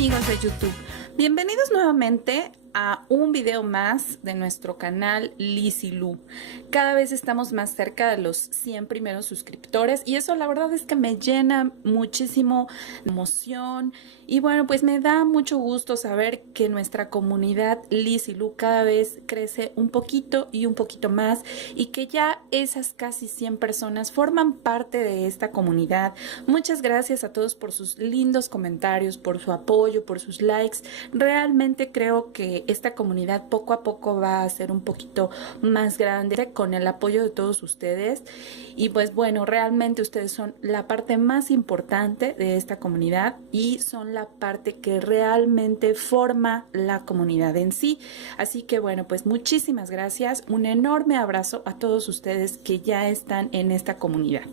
amigos de YouTube, bienvenidos nuevamente a un video más de nuestro canal Lizzy Lu. Cada vez estamos más cerca de los 100 primeros suscriptores y eso la verdad es que me llena muchísimo de emoción y bueno, pues me da mucho gusto saber que nuestra comunidad Lizzy Lu cada vez crece un poquito y un poquito más y que ya esas casi 100 personas forman parte de esta comunidad. Muchas gracias a todos por sus lindos comentarios, por su apoyo, por sus likes. Realmente creo que esta comunidad poco a poco va a ser un poquito más grande con el apoyo de todos ustedes y pues bueno, realmente ustedes son la parte más importante de esta comunidad y son la parte que realmente forma la comunidad en sí. Así que bueno, pues muchísimas gracias, un enorme abrazo a todos ustedes que ya están en esta comunidad.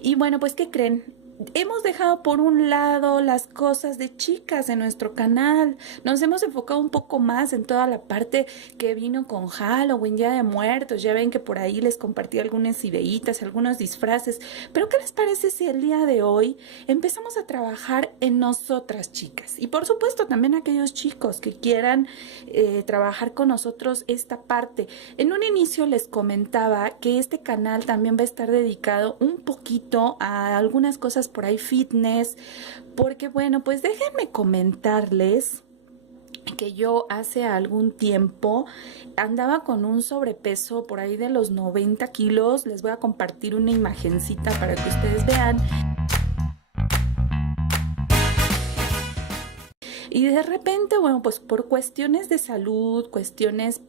Y bueno, pues ¿qué creen? Hemos dejado por un lado las cosas de chicas en nuestro canal. Nos hemos enfocado un poco más en toda la parte que vino con Halloween, Día de Muertos. Ya ven que por ahí les compartí algunas ideitas, algunos disfraces. Pero ¿qué les parece si el día de hoy empezamos a trabajar en nosotras, chicas? Y por supuesto también aquellos chicos que quieran trabajar con nosotros esta parte. En un inicio les comentaba que este canal también va a estar dedicado un poquito a algunas cosas por ahí fitness, porque bueno, pues déjenme comentarles que yo hace algún tiempo andaba con un sobrepeso por ahí de los 90 kilos. Les voy a compartir una imagencita para que ustedes vean. Y de repente, bueno, pues por cuestiones de salud, cuestiones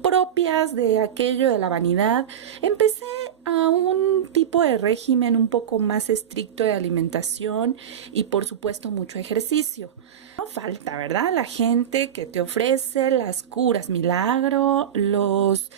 propias de aquello de la vanidad, empecé a un tipo de régimen un poco más estricto de alimentación y por supuesto mucho ejercicio. No falta, ¿verdad? La gente que te ofrece las curas milagro, los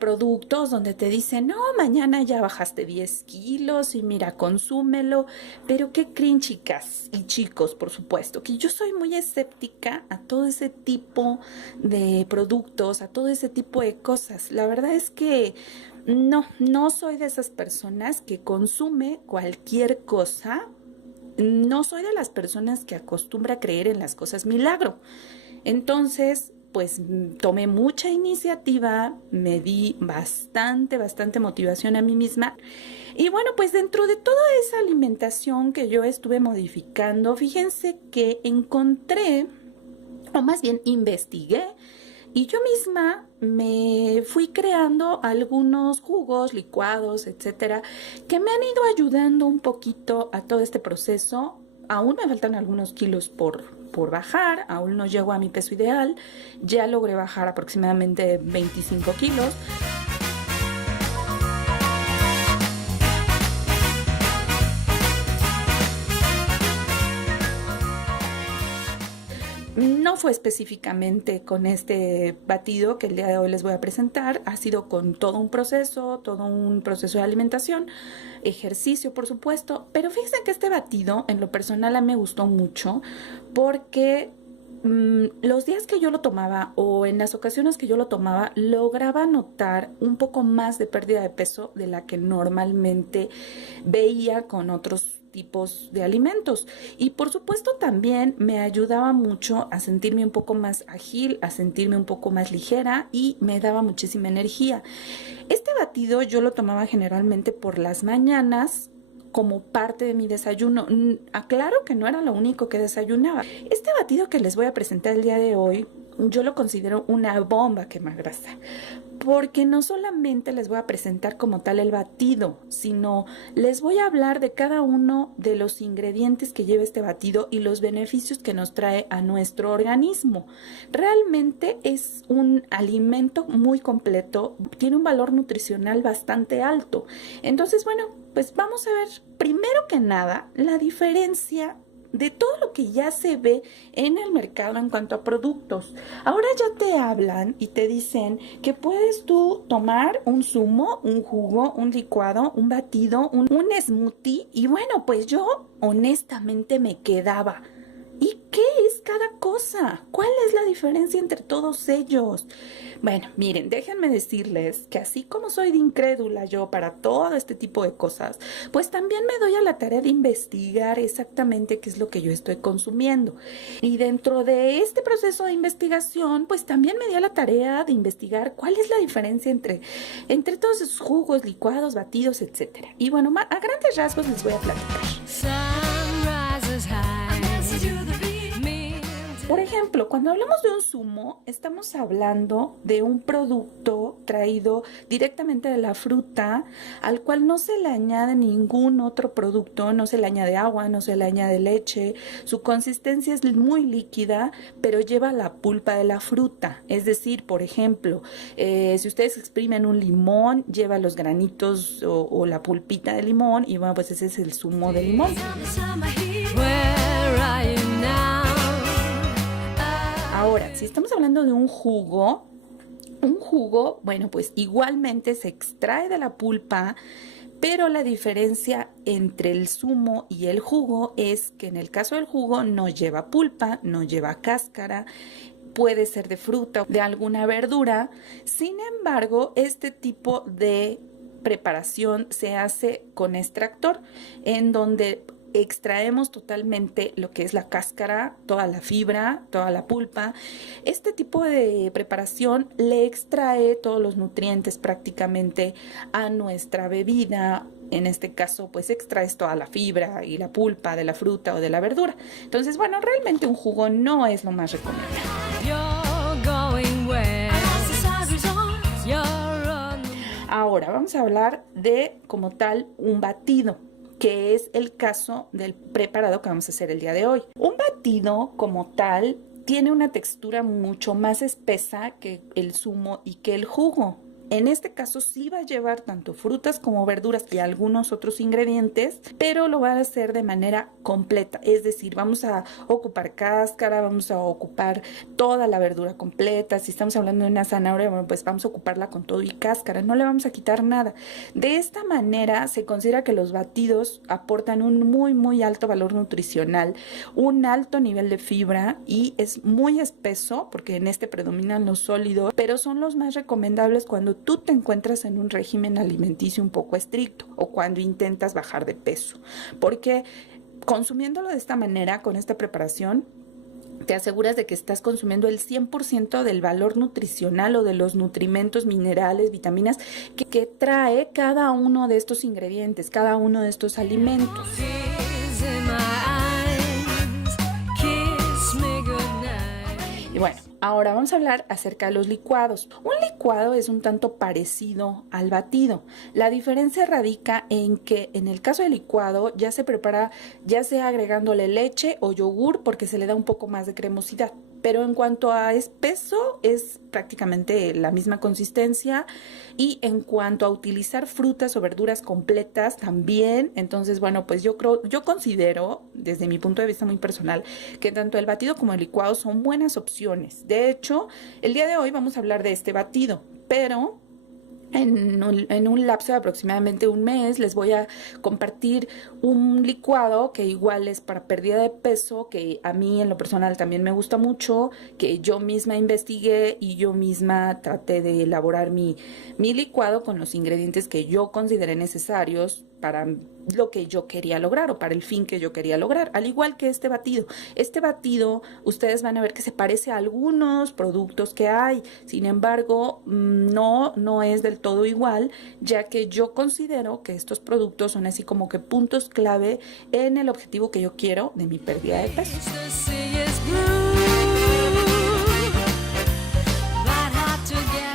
productos donde te dicen, no, mañana ya bajaste 10 kilos y mira, consúmelo. Pero ¿qué creen, chicas y chicos? Por supuesto, que yo soy muy escéptica a todo ese tipo de productos, a todo ese tipo de cosas. La verdad es que no soy de esas personas que consume cualquier cosa. No soy de las personas que acostumbra a creer en las cosas milagro. Entonces, pues tomé mucha iniciativa, me di bastante motivación a mí misma. Y bueno, pues dentro de toda esa alimentación que yo estuve modificando, fíjense que encontré, o más bien investigué, y yo misma me fui creando algunos jugos, licuados, etcétera, que me han ido ayudando un poquito a todo este proceso. Aún me faltan algunos kilos por bajar, aún no llego a mi peso ideal, ya logré bajar aproximadamente 25 kilos. No fue específicamente con este batido que el día de hoy les voy a presentar, ha sido con todo un proceso de alimentación, ejercicio por supuesto, pero fíjense que este batido en lo personal a mí me gustó mucho porque los días que yo lo tomaba o en las ocasiones que yo lo tomaba lograba notar un poco más de pérdida de peso de la que normalmente veía con otros tipos de alimentos y por supuesto también me ayudaba mucho a sentirme un poco más ágil, a sentirme un poco más ligera y me daba muchísima energía. Este batido yo lo tomaba generalmente por las mañanas como parte de mi desayuno. Aclaro que no era lo único que desayunaba. Este batido que les voy a presentar el día de hoy yo lo considero una bomba quemagrasa, porque no solamente les voy a presentar como tal el batido, sino les voy a hablar de cada uno de los ingredientes que lleva este batido y los beneficios que nos trae a nuestro organismo. Realmente es un alimento muy completo, tiene un valor nutricional bastante alto. Entonces, bueno, pues vamos a ver primero que nada la diferencia de todo lo que ya se ve en el mercado en cuanto a productos. Ahora ya te hablan y te dicen que puedes tú tomar un zumo, un jugo, un licuado, un batido, un smoothie. Y bueno, pues yo honestamente me quedaba, ¿y qué es cada cosa? ¿Cuál es la diferencia entre todos ellos? Bueno, miren, déjenme decirles que así como soy de incrédula yo para todo este tipo de cosas, pues también me doy a la tarea de investigar exactamente qué es lo que yo estoy consumiendo. Y dentro de este proceso de investigación, pues también me di a la tarea de investigar cuál es la diferencia entre todos esos jugos, licuados, batidos, etcétera. Y bueno, a grandes rasgos les voy a platicar. Por ejemplo, cuando hablamos de un zumo, estamos hablando de un producto traído directamente de la fruta, al cual no se le añade ningún otro producto, no se le añade agua, no se le añade leche. Su consistencia es muy líquida, pero lleva la pulpa de la fruta. Es decir, por ejemplo, si ustedes exprimen un limón, lleva los granitos o la pulpita de limón, y bueno, pues ese es el zumo de limón. Ahora, si estamos hablando de un jugo, bueno, pues igualmente se extrae de la pulpa, pero la diferencia entre el zumo y el jugo es que en el caso del jugo no lleva pulpa, no lleva cáscara, puede ser de fruta, de alguna verdura. Sin embargo, este tipo de preparación se hace con extractor, en donde extraemos totalmente lo que es la cáscara, toda la fibra, toda la pulpa. Este tipo de preparación le extrae todos los nutrientes prácticamente a nuestra bebida. En este caso, pues extraes toda la fibra y la pulpa de la fruta o de la verdura. Entonces, bueno, realmente un jugo no es lo más recomendable. Ahora vamos a hablar de, como tal, un batido, que es el caso del preparado que vamos a hacer el día de hoy. Un batido como tal tiene una textura mucho más espesa que el zumo y que el jugo. En este caso sí va a llevar tanto frutas como verduras y algunos otros ingredientes, pero lo va a hacer de manera completa. Es decir, vamos a ocupar cáscara, vamos a ocupar toda la verdura completa. Si estamos hablando de una zanahoria, bueno, pues vamos a ocuparla con todo y cáscara, no le vamos a quitar nada. De esta manera se considera que los batidos aportan un muy alto valor nutricional, un alto nivel de fibra, y es muy espeso porque en este predominan los sólidos, pero son los más recomendables cuando tú te encuentras en un régimen alimenticio un poco estricto o cuando intentas bajar de peso, porque consumiéndolo de esta manera, con esta preparación, te aseguras de que estás consumiendo el 100% del valor nutricional o de los nutrimentos, minerales, vitaminas que trae cada uno de estos ingredientes, cada uno de estos alimentos. Y bueno, ahora vamos a hablar acerca de los licuados. Un licuado es un tanto parecido al batido. La diferencia radica en que en el caso del licuado ya se prepara ya sea agregándole leche o yogur porque se le da un poco más de cremosidad. Pero en cuanto a espeso es prácticamente la misma consistencia, y en cuanto a utilizar frutas o verduras completas también. Entonces, bueno, pues yo considero, desde mi punto de vista muy personal, que tanto el batido como el licuado son buenas opciones. De hecho, el día de hoy vamos a hablar de este batido, pero en un lapso de aproximadamente un mes les voy a compartir un licuado que igual es para pérdida de peso, que a mí en lo personal también me gusta mucho, que yo misma investigué y yo misma traté de elaborar mi licuado con los ingredientes que yo consideré necesarios para lo que yo quería lograr o para el fin que yo quería lograr, al igual que este batido. Este batido, ustedes van a ver que se parece a algunos productos que hay, sin embargo, no es del todo igual, ya que yo considero que estos productos son así como que puntos clave en el objetivo que yo quiero de mi pérdida de peso.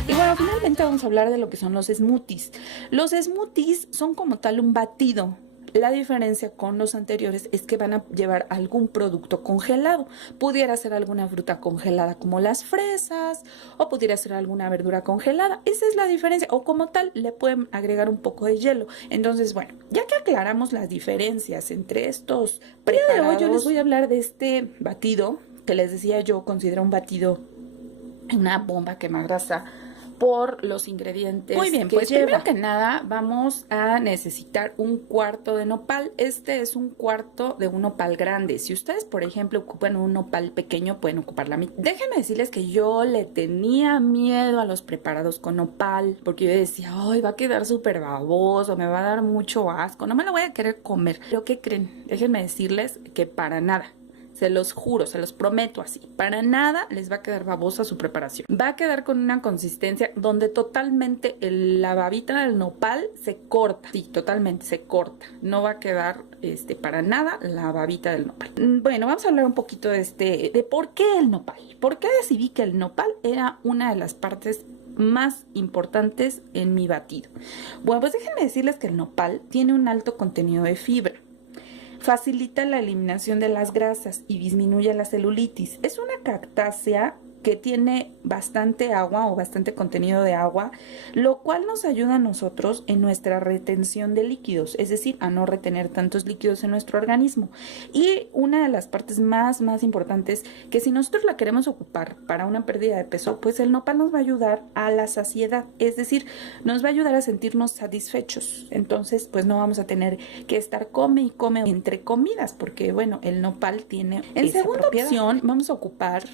Y bueno, finalmente vamos a hablar de lo que son los smoothies. Los smoothies son como tal un batido. La diferencia con los anteriores es que van a llevar algún producto congelado. Pudiera ser alguna fruta congelada como las fresas, o pudiera ser alguna verdura congelada. Esa es la diferencia. O como tal, le pueden agregar un poco de hielo. Entonces, bueno, ya que aclaramos las diferencias entre estos preparados, hoy yo les voy a hablar de este batido, que les decía yo considero un batido, una bomba quemagrasa por los ingredientes. Muy bien, pues primero que nada vamos a necesitar un cuarto de nopal. Este es un cuarto de un nopal grande. Si ustedes, por ejemplo, ocupan un nopal pequeño, pueden ocupar la mitad. Déjenme decirles que yo le tenía miedo a los preparados con nopal, porque yo decía, ay, va a quedar súper baboso, me va a dar mucho asco, no me lo voy a querer comer. ¿Pero qué creen? Déjenme decirles que para nada. Se los juro, se los prometo así. Para nada les va a quedar babosa su preparación. Va a quedar con una consistencia donde totalmente la babita del nopal se corta. Sí, totalmente se corta. No va a quedar para nada la babita del nopal. Bueno, vamos a hablar un poquito de por qué el nopal. ¿Por qué decidí que el nopal era una de las partes más importantes en mi batido? Bueno, pues déjenme decirles que el nopal tiene un alto contenido de fibra. Facilita la eliminación de las grasas y disminuye la celulitis. Es una cactácea que tiene bastante agua o bastante contenido de agua, lo cual nos ayuda a nosotros en nuestra retención de líquidos, es decir, a no retener tantos líquidos en nuestro organismo. Y una de las partes más importantes, que si nosotros la queremos ocupar para una pérdida de peso, pues el nopal nos va a ayudar a la saciedad, es decir, nos va a ayudar a sentirnos satisfechos. Entonces, pues no vamos a tener que estar come y come entre comidas, porque bueno, el nopal tiene en segunda opción, vamos a ocupar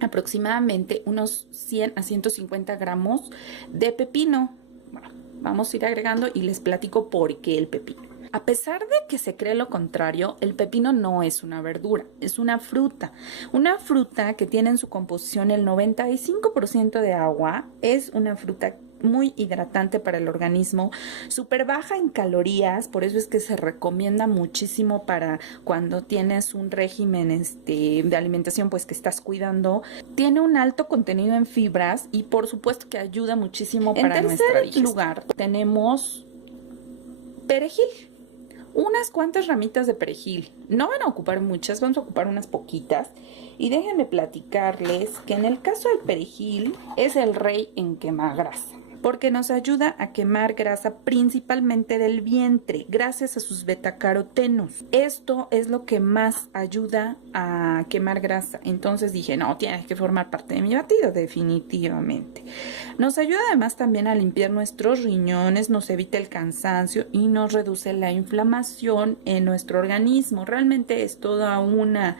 aproximadamente unos 100 a 150 gramos de pepino. Bueno, vamos a ir agregando y les platico por qué el pepino. A pesar de que se cree lo contrario, el pepino no es una verdura, es una fruta. Una fruta que tiene en su composición el 95% de agua. Es una fruta muy hidratante para el organismo, súper baja en calorías, por eso es que se recomienda muchísimo para cuando tienes un régimen de alimentación pues que estás cuidando. Tiene un alto contenido en fibras y por supuesto que ayuda muchísimo para nuestra digestión. En tercer lugar tenemos perejil. Unas cuantas ramitas de perejil. No van a ocupar muchas, vamos a ocupar unas poquitas. Y déjenme platicarles que en el caso del perejil es el rey en quemar grasa, porque nos ayuda a quemar grasa principalmente del vientre gracias a sus betacarotenos. Esto es lo que más ayuda a quemar grasa. Entonces dije, no, tiene que formar parte de mi batido, definitivamente. Nos ayuda además también a limpiar nuestros riñones, nos evita el cansancio y nos reduce la inflamación en nuestro organismo. Realmente es toda una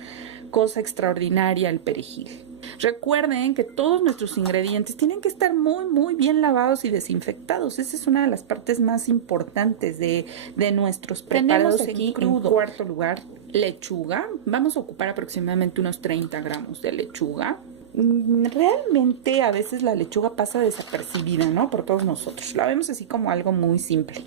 cosa extraordinaria el perejil. Recuerden que todos nuestros ingredientes tienen que estar muy bien lavados y desinfectados. Esa es una de las partes más importantes de nuestros preparados. Tenemos aquí en cuarto lugar lechuga. Vamos a ocupar aproximadamente unos 30 gramos de lechuga. Realmente a veces la lechuga pasa desapercibida, ¿no? Por todos nosotros. La vemos así como algo muy simple.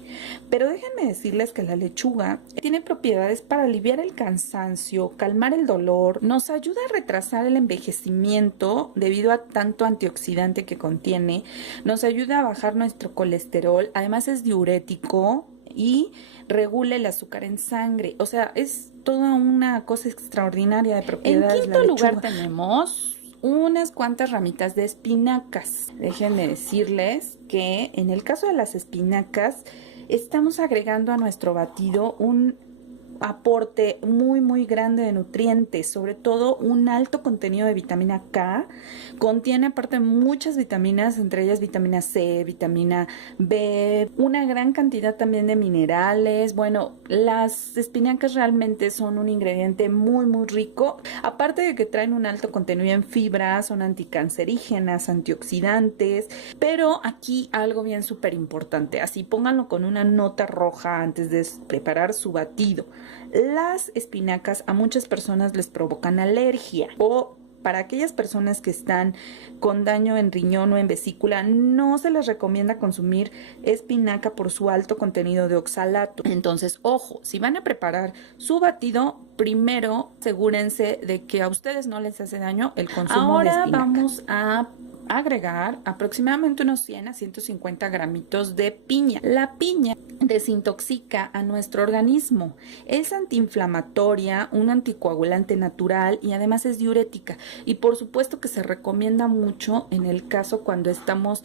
Pero déjenme decirles que la lechuga tiene propiedades para aliviar el cansancio, calmar el dolor, nos ayuda a retrasar el envejecimiento debido a tanto antioxidante que contiene, nos ayuda a bajar nuestro colesterol, además es diurético y regula el azúcar en sangre. O sea, es toda una cosa extraordinaria de propiedades. En quinto lugar tenemos unas cuantas ramitas de espinacas. Déjenme decirles que en el caso de las espinacas estamos agregando a nuestro batido un aporte muy grande de nutrientes, sobre todo un alto contenido de vitamina K. Contiene aparte muchas vitaminas, entre ellas vitamina C, vitamina B, una gran cantidad también de minerales. Bueno, las espinacas realmente son un ingrediente muy rico, aparte de que traen un alto contenido en fibra, son anticancerígenas, antioxidantes, pero aquí algo bien súper importante, así pónganlo con una nota roja antes de preparar su batido. Las espinacas a muchas personas les provocan alergia, o para aquellas personas que están con daño en riñón o en vesícula, no se les recomienda consumir espinaca por su alto contenido de oxalato. Entonces, ojo, si van a preparar su batido, primero asegúrense de que a ustedes no les hace daño el consumo de espinaca. Ahora vamos a agregar aproximadamente unos 100 a 150 gramitos de piña. La piña desintoxica a nuestro organismo, es antiinflamatoria, un anticoagulante natural y además es diurética, y por supuesto que se recomienda mucho en el caso cuando estamos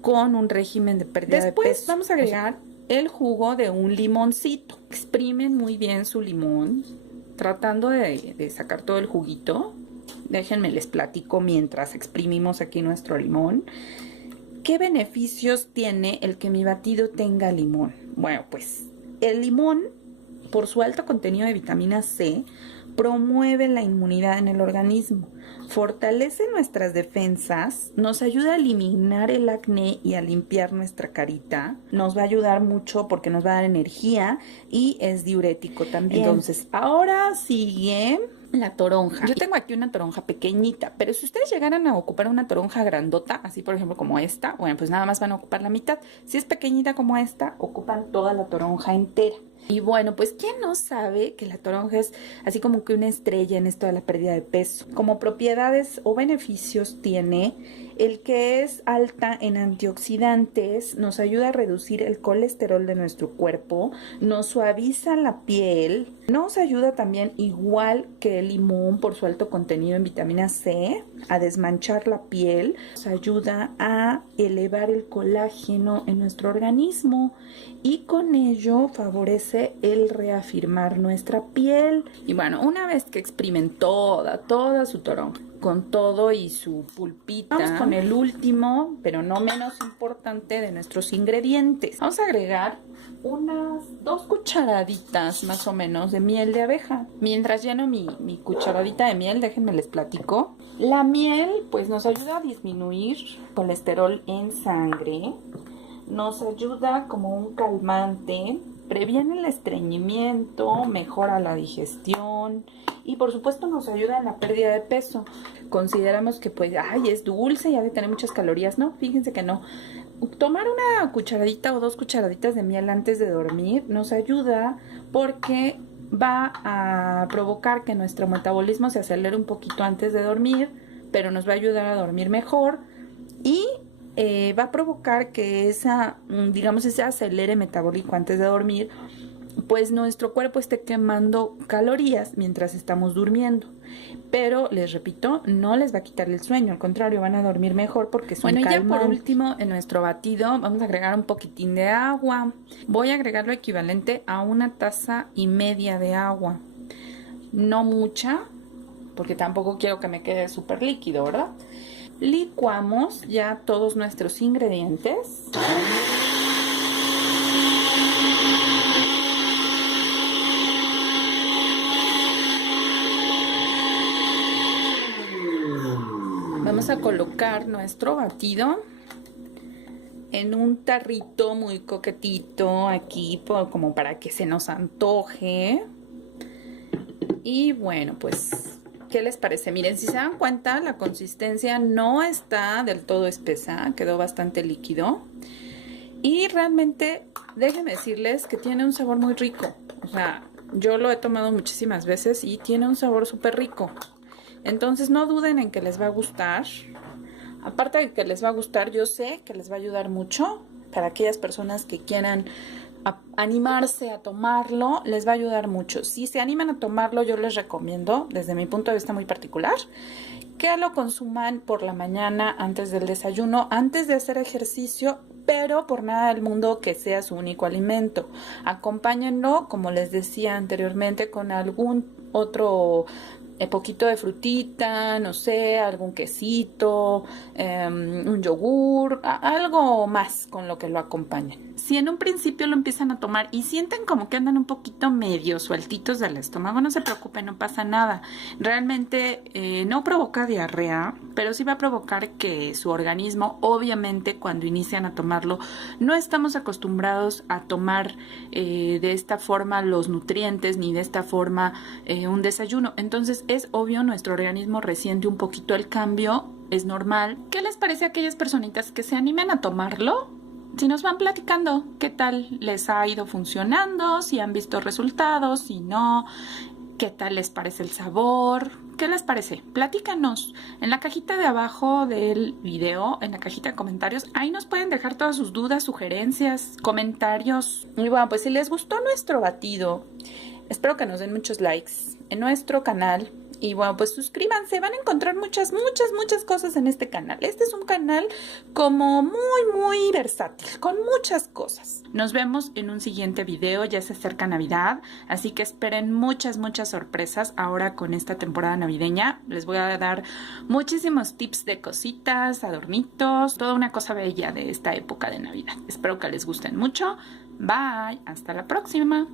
con un régimen de pérdida de peso. Después vamos a agregar el jugo de un limoncito. Exprimen muy bien su limón, tratando de sacar todo el juguito. Déjenme les platico mientras exprimimos aquí nuestro limón. ¿Qué beneficios tiene el que mi batido tenga limón? Bueno, pues el limón, por su alto contenido de vitamina C, promueve la inmunidad en el organismo, fortalece nuestras defensas, nos ayuda a eliminar el acné y a limpiar nuestra carita, nos va a ayudar mucho porque nos va a dar energía y es diurético también. Entonces, ahora sigue la toronja. Yo tengo aquí una toronja pequeñita, pero si ustedes llegaran a ocupar una toronja grandota, así por ejemplo como esta, bueno, pues nada más van a ocupar la mitad. Si es pequeñita como esta, ocupan toda la toronja entera. Y bueno, pues ¿quién no sabe que la toronja es así como que una estrella en esto de la pérdida de peso? Como propiedades o beneficios tiene el que es alta en antioxidantes, nos ayuda a reducir el colesterol de nuestro cuerpo, nos suaviza la piel, nos ayuda también, igual que el limón por su alto contenido en vitamina C, a desmanchar la piel, nos ayuda a elevar el colágeno en nuestro organismo y con ello favorece el reafirmar nuestra piel. Y bueno, una vez que experimentó toda su toronja, con todo y su pulpita, vamos con el último, pero no menos importante de nuestros ingredientes. Vamos a agregar unas 2 cucharaditas más o menos de miel de abeja. Mientras lleno mi cucharadita de miel, déjenme les platico. La miel pues nos ayuda a disminuir colesterol en sangre, nos ayuda como un calmante, previene el estreñimiento, mejora la digestión y por supuesto nos ayuda en la pérdida de peso. Consideramos que pues, es dulce y ha de tener muchas calorías. No, fíjense que no. Tomar una cucharadita o 2 cucharaditas de miel antes de dormir nos ayuda porque va a provocar que nuestro metabolismo se acelere un poquito antes de dormir, pero nos va a ayudar a dormir mejor y va a provocar que ese acelere metabólico antes de dormir, pues nuestro cuerpo esté quemando calorías mientras estamos durmiendo. Pero les repito, no les va a quitar el sueño, al contrario, van a dormir mejor porque son calmantes. Y ya por último, en nuestro batido vamos a agregar un poquitín de agua. Voy a agregar lo equivalente a 1,5 tazas de agua. No mucha, porque tampoco quiero que me quede súper líquido, ¿verdad? Licuamos ya todos nuestros ingredientes. Vamos a colocar nuestro batido en un tarrito muy coquetito aquí, como para que se nos antoje. Y bueno, pues, ¿qué les parece? Miren, si se dan cuenta, la consistencia no está del todo espesa, quedó bastante líquido. Y realmente, déjenme decirles que tiene un sabor muy rico. O sea, yo lo he tomado muchísimas veces y tiene un sabor súper rico. Entonces no duden en que les va a gustar. Aparte de que les va a gustar, yo sé que les va a ayudar mucho para aquellas personas que quieran animarse a tomarlo, les va a ayudar mucho. Si se animan a tomarlo, yo les recomiendo, desde mi punto de vista muy particular, que lo consuman por la mañana antes del desayuno, antes de hacer ejercicio, pero por nada del mundo que sea su único alimento. Acompáñenlo, como les decía anteriormente, con algún otro poquito de frutita, no sé, algún quesito, un yogur, algo más con lo que lo acompañen. Si en un principio lo empiezan a tomar y sienten como que andan un poquito medio sueltitos del estómago, no se preocupen, no pasa nada. Realmente no provoca diarrea, pero sí va a provocar que su organismo, obviamente cuando inician a tomarlo, no estamos acostumbrados a tomar de esta forma los nutrientes ni de esta forma un desayuno. Entonces es obvio, nuestro organismo resiente un poquito el cambio, es normal. ¿Qué les parece a aquellas personitas que se animen a tomarlo? Si nos van platicando qué tal les ha ido funcionando, si han visto resultados, si no, qué tal les parece el sabor, qué les parece. Platícanos en la cajita de abajo del video, en la cajita de comentarios. Ahí nos pueden dejar todas sus dudas, sugerencias, comentarios. Y bueno, pues si les gustó nuestro batido, espero que nos den muchos likes en nuestro canal. Y bueno, pues suscríbanse, van a encontrar muchas, muchas, muchas cosas en este canal. Este es un canal como muy versátil, con muchas cosas. Nos vemos en un siguiente video, ya se acerca Navidad, así que esperen muchas, muchas sorpresas ahora con esta temporada navideña. Les voy a dar muchísimos tips de cositas, adornitos, toda una cosa bella de esta época de Navidad. Espero que les gusten mucho. Bye, hasta la próxima.